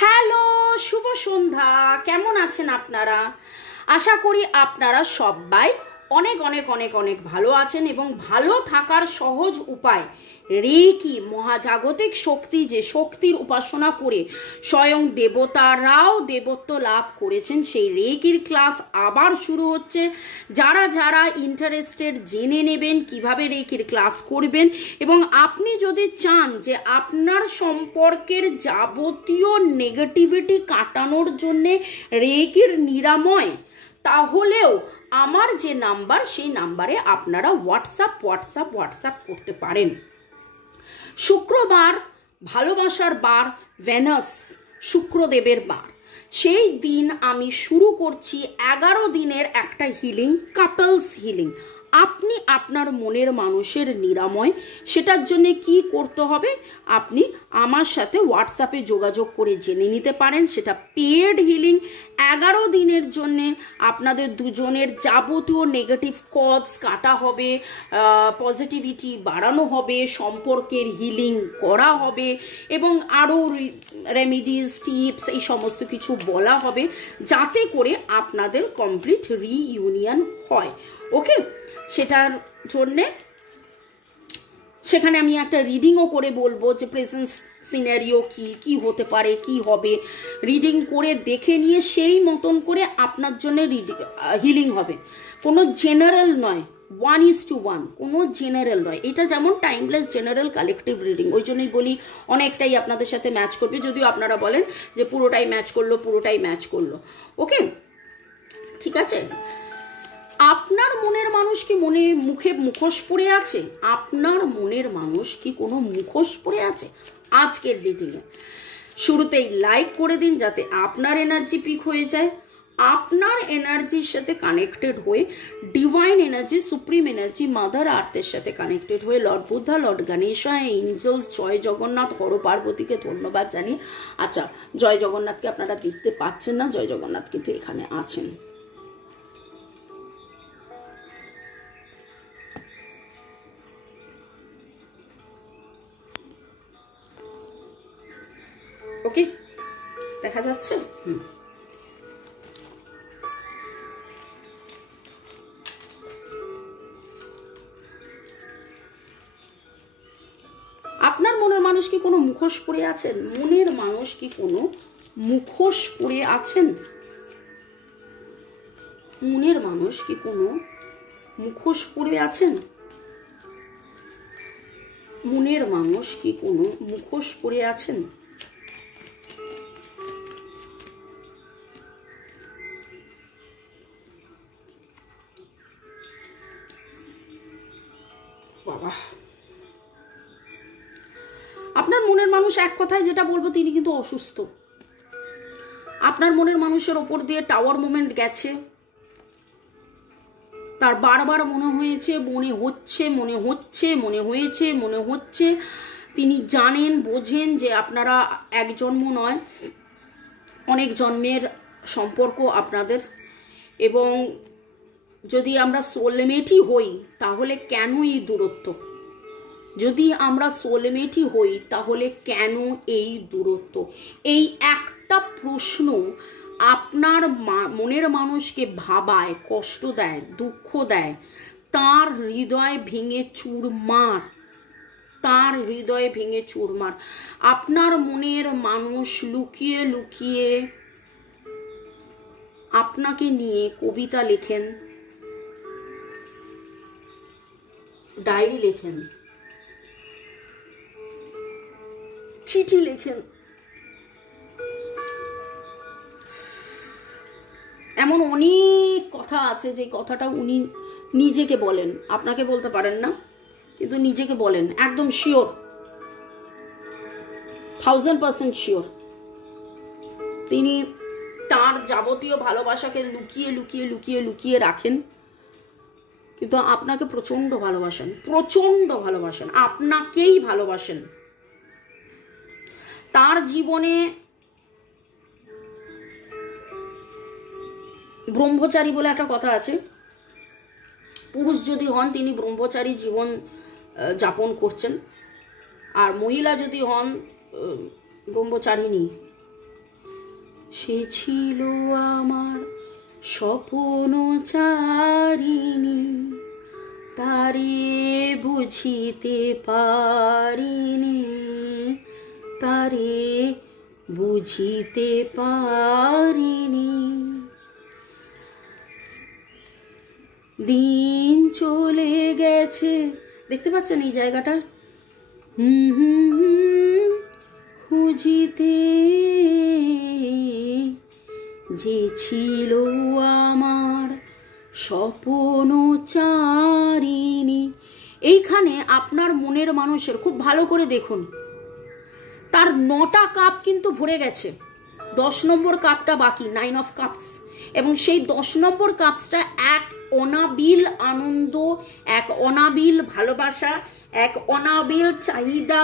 Hello, শুভ সন্ধ্যা। কেমন আছেন আপনারা? আশা করি আপনারা সবাই অনেক অনেক অনেক অনেক ভালো আছেন এবং ভালো থাকার সহজ উপায় রেকি, মহাজাগতিক শক্তি, যে শক্তির উপাসনা করে স্বয়ং দেবতারাও দেবত্ব লাভ করেছেন, সেই রেকির ক্লাস আবার শুরু হচ্ছে। যারা যারা ইন্টারেস্টেড জেনে নেবেন কিভাবে রেকির ক্লাস করবেন, এবং আপনি যদি চান যে আপনার সম্পর্কের যাবতীয় নেগেটিভিটি কাটানোর জন্যে রেকির নিরাময়, তাহলেও আমার যে নাম্বার, সেই নাম্বারে আপনারা হোয়াটসঅ্যাপ করতে পারেন। শুক্রবার ভালোবাসার বার, ভেনাস শুক্রদেবের বার, সেই দিন আমি শুরু করছি 11 দিনের একটা হিলিং, কাপলস হিলিং। আপনি আপনার মনের মানুষের নিরাময়, সেটার জন্য কি করতে হবে আপনি আমার সাথে হোয়াটসঅ্যাপে যোগাযোগ করে জেনে নিতে পারেন। সেটা পেড হিলিং। 11 দিনের জন্যে আপনাদের দুজনের যাবতীয় নেগেটিভ কজ কাটা হবে, পজিটিভিটি বাড়ানো হবে, সম্পর্কের হিলিং করা হবে এবং আরও রেমিডিজ, টিপস, এই সমস্ত কিছু বলা হবে যাতে করে আপনাদের কমপ্লিট রিইউনিয়ন হয়। ওকে, সেটার জন্যে সেখানে আমি একটা রিডিংও করে বলবো যে প্রেজেন্ট সিনারিও কি হতে পারে, কি হবে। রিডিং করে দেখে নিয়ে সেই মতন করে আপনার জন্য হিলিং হবে। কোনো জেনারেল নয়, 1:1, কোনো জেনারেল নয়। এটা যেমন টাইমলেস জেনারেল কালেকটিভ রিডিং, ওই জন্যই বলি অনেকটাই আপনাদের সাথে ম্যাচ করবে, যদিও আপনারা বলেন যে পুরোটাই ম্যাচ করলো। ওকে, ঠিক আছে। আপনার মনের মানুষ কি মুখে মুখোশ পরে আছে? আপনার মনের মানুষ কি কোনো মুখোশ পরে আছে? আজকের রিডিংয়ে শুরুতেই লাইক করে দিন যাতে আপনার এনার্জি পিক হয়ে যায়। আপনার এনার্জির সাথে কানেক্টেড হয়ে divine energy, supreme energy, mother আর্থের সাথে কানেক্টেড হয়ে lord Buddha, lord Ganesha, angels, জয় জগন্নাথ, হর পার্বতীকে ধন্যবাদ জানিয়ে। আচ্ছা, জয় জগন্নাথকে আপনারা দেখতে পাচ্ছেন না, জয় জগন্নাথ কিন্তু এখানে আছেন। ওকে, দেখা যাচ্ছে? আপনার মনের মানুষ কি কোনো মুখোশ পরে আছেন? মনের মানুষ কি কোনো মুখোশ পরে আছেন? মনের মানুষ কি কোনো মুখোশ পরে আছেন? মনের মানুষ কি কোনো মুখোশ পরে আছেন? বাবা, আপনার মনের মানুষ এক কথায় যেটা বলবো, তিনি কিন্তু অসুস্থ। আপনার মনের মানুষের ওপর দিয়ে টাওয়ার মুভমেন্ট গেছে, তার বারবার মনে হচ্ছে তিনি জানেন, বোঝেন যে আপনারা এক জন্ম নয়, অনেক জন্মের সম্পর্ক আপনাদের। এবং যদি আমরা সোলমেটই হই তাহলে কেন এই দূরত্ব? যদি আমরা সোলমেটই হই তাহলে কেন এই দূরত্ব? এই একটা প্রশ্ন আপনার মনের মানুষকে ভাবায়, কষ্ট দেয়, দুঃখ দেয়, তার হৃদয় ভেঙে চুরমার। আপনার মনের মানুষ লুকিয়ে লুকিয়ে আপনাকে নিয়ে কবিতা লেখেন, ডায়েরি লেখেন, চিঠি লেখেন। এমন অনেক কথা আছে যে কথাটা উনি নিজেকে বলেন, আপনাকে বলতে পারেন না, কিন্তু নিজেকে বলেন, একদম শিওর, 1000% শিওর। তিনি তার যাবতীয় ভালোবাসাকে লুকিয়ে রাখেন, কিন্তু আপনাকে প্রচন্ড ভালোবাসেন, আপনাকেই ভালোবাসেন। তার জীবনে ব্রহ্মচারী বলে একটা কথা আছে, পুরুষ যদি হন তিনি ব্রহ্মচারী জীবন যাপন করছেন, আর মহিলা যদি হন ব্রহ্মচারিণী, সে ছিল আমার স্বপ্নচারিণী, তারে বুঝিতে পারিনি, তারে বুঝিতে পারিনি। দিন চলে গেছে, দেখতে পাচ্ছেন এই জায়গাটা, খুঁজিতে যে ছিল আমার স্বপ্নচারিণী। এইখানে আপনার মনের মানুষের খুব ভালো করে দেখুন, তার 9টা কাপ কিন্তু ভরে গেছে, 10 নম্বর কাপটা বাকি, 9 অফ কাপস। এবং সেই 10 নম্বর কাপসটা এক অনাবিল আনন্দ, এক অনাবিল ভালোবাসা, এক অনাবিল চাহিদা,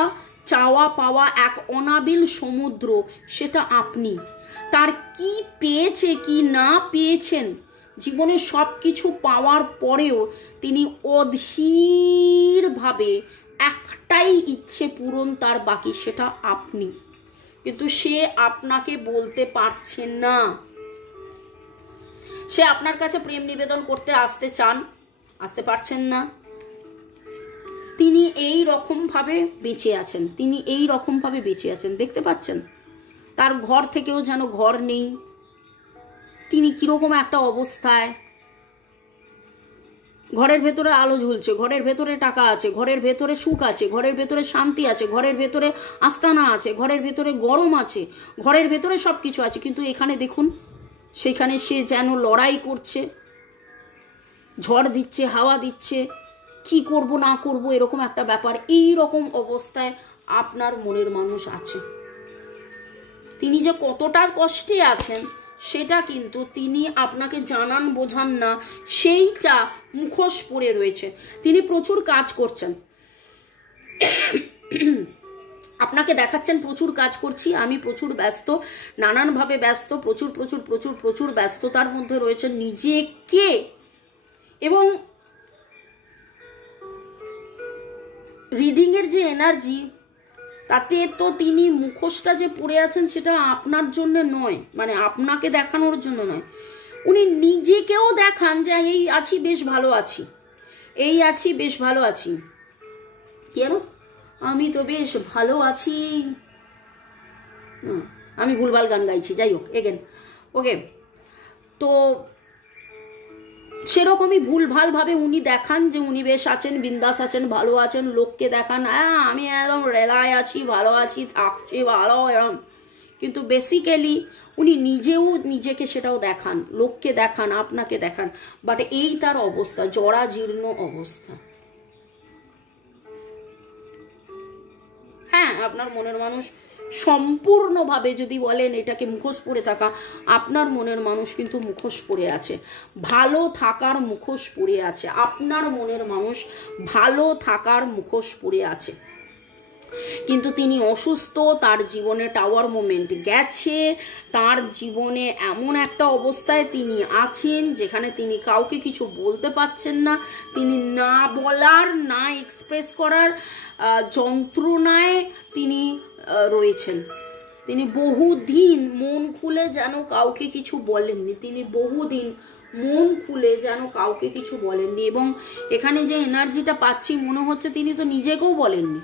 চাওয়া পাওয়া, এক অনাবিল সমুদ্র, সেটা আপনি। তার কি পেয়েছে কি না পেয়েছেন, জীবনে সব কিছু পাওয়ার পরেও তিনি অধীরভাবে একটাই ইচ্ছে পূরণ তার বাকি, সেটা আপনি। কিন্তু সে আপনাকে বলতে পারছেন না। সে আপনার কাছে প্রেম নিবেদন করতে আসতে চান, আসতে পারছেন না। তিনি এই রকম ভাবে বেঁচে আছেন, তিনি এই রকম ভাবে বেঁচে আছেন, দেখতে পাচ্ছেন। তার ঘর থেকেও যেন ঘর নেই, তিনি কিরকম একটা অবস্থায়। ঘরের ভেতরে আলো ঝুলছে, ঘরের ভেতরে টাকা আছে, ঘরের ভেতরে সুখ আছে, ঘরের ভেতরে শান্তি আছে, ঘরের ভেতরে আস্তানা আছে, ঘরের ভেতরে গরম আছে, ঘরের ভেতরে সব কিছু আছে। কিন্তু এখানে দেখুন, সেখানে সে যেন লড়াই করছে, ঝড় দিচ্ছে, হাওয়া দিচ্ছে, কি করব না করব এরকম একটা ব্যাপার। এই রকম অবস্থায় আপনার মনের মানুষ আছে। তিনি যে কতটা কষ্টে আছেন সেটা কিন্তু তিনি আপনাকে জানান, বোঝান না, সেইটা মুখোশ পড়ে রয়েছে। তিনি প্রচুর কাজ করছেন, আপনাকে দেখাচ্ছেন প্রচুর কাজ করছি, আমি প্রচুর ব্যস্ত, নানানভাবে ব্যস্ত, প্রচুর প্রচুর প্রচুর প্রচুর ব্যস্ততার মধ্যে রয়েছেন নিজেকে। এবং রিডিংয়ের যে এনার্জি, তাতে তো তিনি মুখোশটা যে পড়ে আছেন সেটা আপনার জন্য নয়, মানে আপনাকে দেখানোর জন্য নয়। উনি নিজেকেও দেখান যে এই আছি, বেশ ভালো আছি, এই আছি, বেশ ভালো আছি, কেন আমি তো বেশ ভালো আছি। আমি ভুলভাল গান গাইছি, যাই হোক, এগেন ওকে। তো সেরকমই ভুলভাল ভাবে উনি দেখান যে উনি বেশ আছেন, বিন্দাস আছেন, ভালো আছেন, লোককে দেখান হ্যাঁ আমি একদম রেলায় আছি, ভালো আছি, থাকছি ভালো, এরম। কিন্তু বেসিক্যালি উনি নিজেও নিজেকে সেটাও দেখান, লোককে দেখান, আপনাকে দেখান, বাট এই তার অবস্থা, জরা জীর্ণ অবস্থা। হ্যাঁ, আপনার মনের মানুষ সম্পূর্ণভাবে যদি বলেন এটাকে মুখোশ পরে থাকা, আপনার মনের মানুষ কিন্তু মুখোশ পরে আছে, ভালো থাকার মুখোশ পরে আছে। আপনার মনের মানুষ ভালো থাকার মুখোশ পরে আছে, কিন্তু তিনি অসুস্থ, তার জীবনে টাওয়ার মোমেন্ট গেছে, তার জীবনে এমন একটা অবস্থায় তিনি আছেন যেখানে তিনি কাউকে কিছু বলতে পারছেন না, তিনি না বলার, না এক্সপ্রেস করার যন্ত্রণায় তিনি রয়েছেন। তিনি বহুদিন মন খুলে যেন কাউকে কিছু বলেননি, তিনি বহুদিন মন খুলে যেন কাউকে কিছু বলেননি। এবং এখানে যে এনার্জিটা পাচ্ছি, মনে হচ্ছে তিনি তো নিজেকেও বলেননি।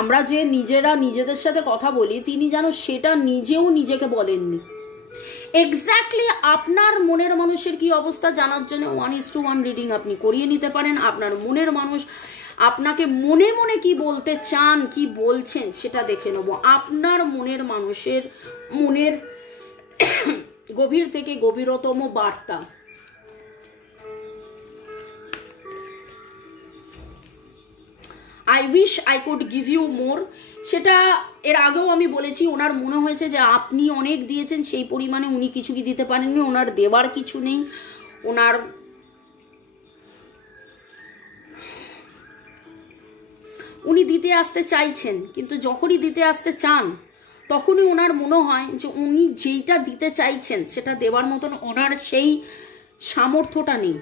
আমরা যে নিজেরা নিজেদের সাথে কথা বলি, তিনি যেন সেটা নিজেও নিজেকে বলেননি। এক্স্যাক্টলি আপনার মনের মানুষের কি অবস্থা জানার জন্য 1:1 রিডিং আপনি করিয়ে নিতে পারেন। আপনার মনের মানুষ আপনাকে মনে মনে কি বলতে চান, কি বলছেন সেটা দেখে নেব। আপনার মনের মানুষের মনের গভীর থেকে গভীরতম বার্তা। I wish I could give you more, সেটা এর আগেও আমি বলেছি। ওনার মনে হয়েছে যে আপনি অনেক দিয়েছেন, সেই পরিমাণে উনি কিছু কি দিতে পারেননি, ওনার দেওয়ার কিছু নেই। উনি দিতে আসতে চাইছেন, কিন্তু যখনই দিতে আসতে চান তখনই ওনার মনে হয় যে উনি যেইটা দিতে চাইছেন সেটা দেওয়ার মতন ওনার সেই সামর্থ্যটা নেই।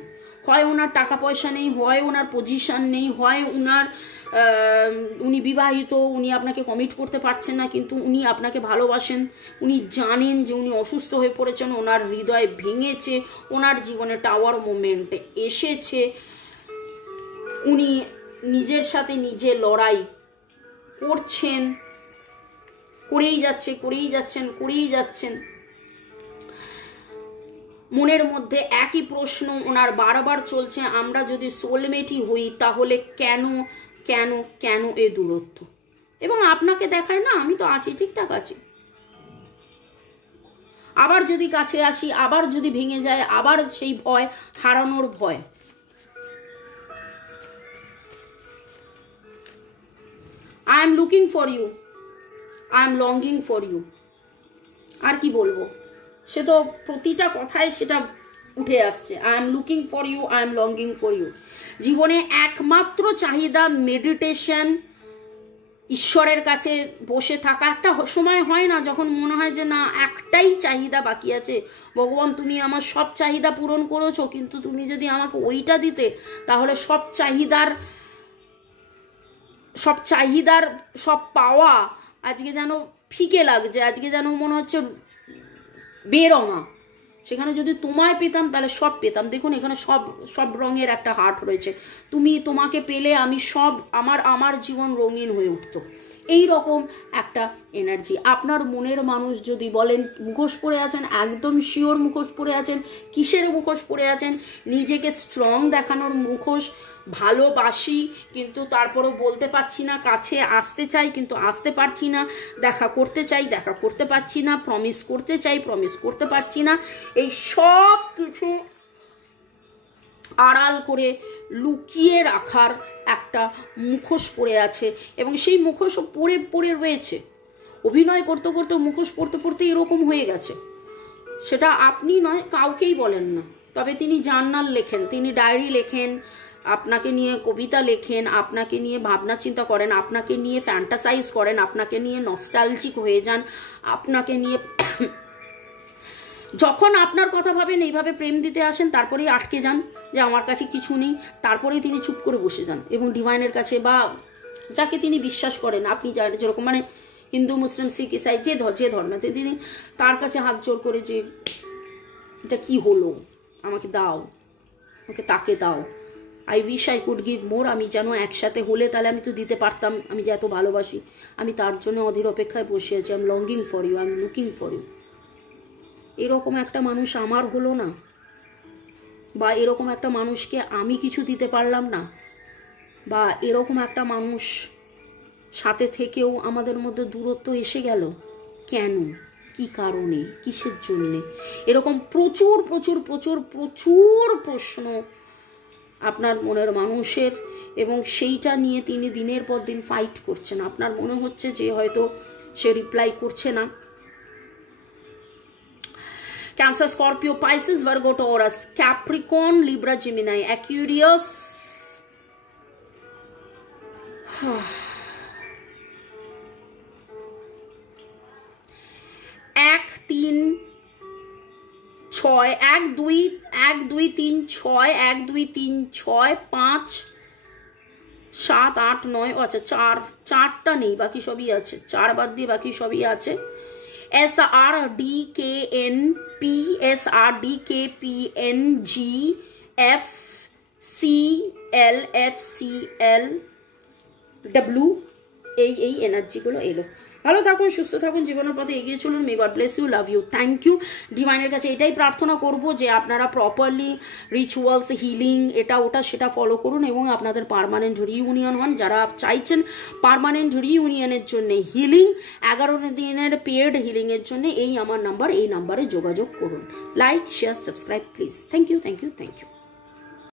হয় ওনার টাকা পয়সা নেই, হয় ওনার পজিশন নেই, হয় ওনার উনি বিবাহিত, উনি আপনাকে কমিট করতে পারছেন না, কিন্তু উনি আপনাকে ভালোবাসেন। উনি জানেন যে উনি অসুস্থ হয়ে পড়েছেন, ওনার হৃদয় ভেঙেছে, ওনার জীবনে টাওয়ার মোমেন্ট এসেছে, উনি নিজের সাথে নিজে লড়াই করছেন, করেই যাচ্ছেন। মনের মধ্যে একই প্রশ্ন ওনার বারবার চলছে, আমরা যদি সোলমেটই হই তাহলে কেন কেন কেন এ দূরত্ব? এবং আপনাকে দেখায় না আমি তো আছি, ঠিকঠাক আছি, আবার যদি কাছে আসি আবার যদি ভেঙে যায়, আবার সেই ভয়, হারানোর ভয়। I am looking for you, I am longing for you। আর কি বলবো, সে তো প্রতিটা কথায় সেটা উঠে আসছে, I am looking for you, I am longing for you. জীবনে একমাত্র চাহিদা মেডিটেশন, ঈশ্বরের কাছে বসে থাকা। একটা সময় হয় না যখন মনে হয় যে না, একটাই চাহিদা বাকি আছে, ভগবান তুমি আমার সব চাহিদা পূরণ করেছো, কিন্তু তুমি যদি আমাকে ওইটা দিতে তাহলে সব চাহিদার সব পাওয়া আজকে যেন ফিকে লাগছে, আজকে যেন মনে হচ্ছে বেরঙা। সেখানে যদি তোমায় পেতাম তাহলে সব পেতাম। দেখুন এখানে সব রঙের একটা হার্ট রয়েছে, তোমাকে পেলে আমি সব আমার জীবন রঙিন হয়ে উঠতো, এই রকম একটা এনার্জি। আপনার মনের মানুষ যদি বলেন মুখোশ পরে আছেন, একদম শিওর মুখোশ পরে আছেন। কিসের মুখোশ পরে আছেন? নিজেকে স্ট্রং দেখানোর মুখোশ। ভালোবাসি কিন্তু তারপরেও বলতে পারছি না, কাছে আসতে চাই কিন্তু আসতে পারছি না, দেখা করতে চাই দেখা করতে পারছি না, প্রমিস করতে চাই প্রমিস করতে পারছি না। এই সব কিছু আড়াল করে লুকিয়ে রাখার একটা মুখোশ পরে আছে, এবং সেই মুখোশও পরে রয়েছে। অভিনয় করতে করতে মুখোশ পরতে এরকম হয়ে গেছে। সেটা আপনি নয়, কাউকেই বলেন না, তবে তিনি জার্নাল লেখেন, তিনি ডায়েরি লেখেন, আপনাকে নিয়ে কবিতা লেখেন, আপনাকে নিয়ে ভাবনা চিন্তা করেন, আপনাকে নিয়ে ফ্যান্টাসাইজ করেন, আপনাকে নিয়ে নস্টালজিক হয়ে যান, আপনাকে নিয়ে যখন আপনার কথা ভাবেন এইভাবে প্রেম দিতে আসেন, তারপরেই আটকে যান যে আমার কাছে কিছু নেই, তারপরেই তিনি চুপ করে বসে যান এবং ডিভাইনের কাছে বা যাকে তিনি বিশ্বাস করেন, আপনি যেরকম মানে হিন্দু মুসলিম শিখ ইসাই যে ধর্মে তিনি তার কাছে হাত জোর করে যে এটা কি হলো, আমাকে দাও, আমাকে তাকে দাও, I wish I could give more. আমি যেন একসাথে হলে তাহলে আমি তো দিতে পারতাম, আমি যে এত ভালোবাসি, আমি তার জন্য অধীর অপেক্ষায় বসে আছি। I am longing for you, I am looking for you. এরকম একটা মানুষ আমার হলো না, বা এরকম একটা মানুষকে আমি কিছু দিতে পারলাম না, বা এরকম একটা মানুষ সাথে থেকেও আমাদের মধ্যে দূরত্ব এসে গেল কেন, কি কারণে, কিসের জন্যে? এরকম প্রচুর প্রচুর প্রচুর প্রচুর প্রশ্ন আপনার মনের মানুষের, এবং সেইটা নিয়ে তিনি দিনের পর দিন ফাইট করছেন। আপনার মনে হচ্ছে যে হয়তো সে রিপ্লাই করছে না। Cancer, Scorpio, Pisces, Virgo, Taurus, Capricorn, Libra, Gemini, Aquarius, 1 3 6 1 2 3 6 1 2 3 6 5 7 8 9, আচ্ছা চারটা নেই, বাকি সবই আছে, 4 বাদ দিয়ে বাকি সবই আছে। SRDKNP, SRDKPNG, FCL, FCLW, এই এনার্জিগুলো এলো। ভালো থাকুন, সুস্থ থাকুন, জীবনের পথে এগিয়ে চলুন। May God bless you, love you, thank you. ডিভাইনের কাছে এটাই প্রার্থনা করব যে আপনারা প্রপারলি রিচুয়ালস, হিলিং, এটা ওটা সেটা ফলো করুন এবং আপনাদের পার্মানেন্ট রিইউনিয়ন হন। যারা চাইছেন পার্মানেন্ট রিইউনিয়নের জন্য হিলিং, 11 দিনের পেড হিলিংয়ের জন্য এই আমার নাম্বার, এই নাম্বারে যোগাযোগ করুন। Like, share, subscribe please. Thank you, thank you, thank you.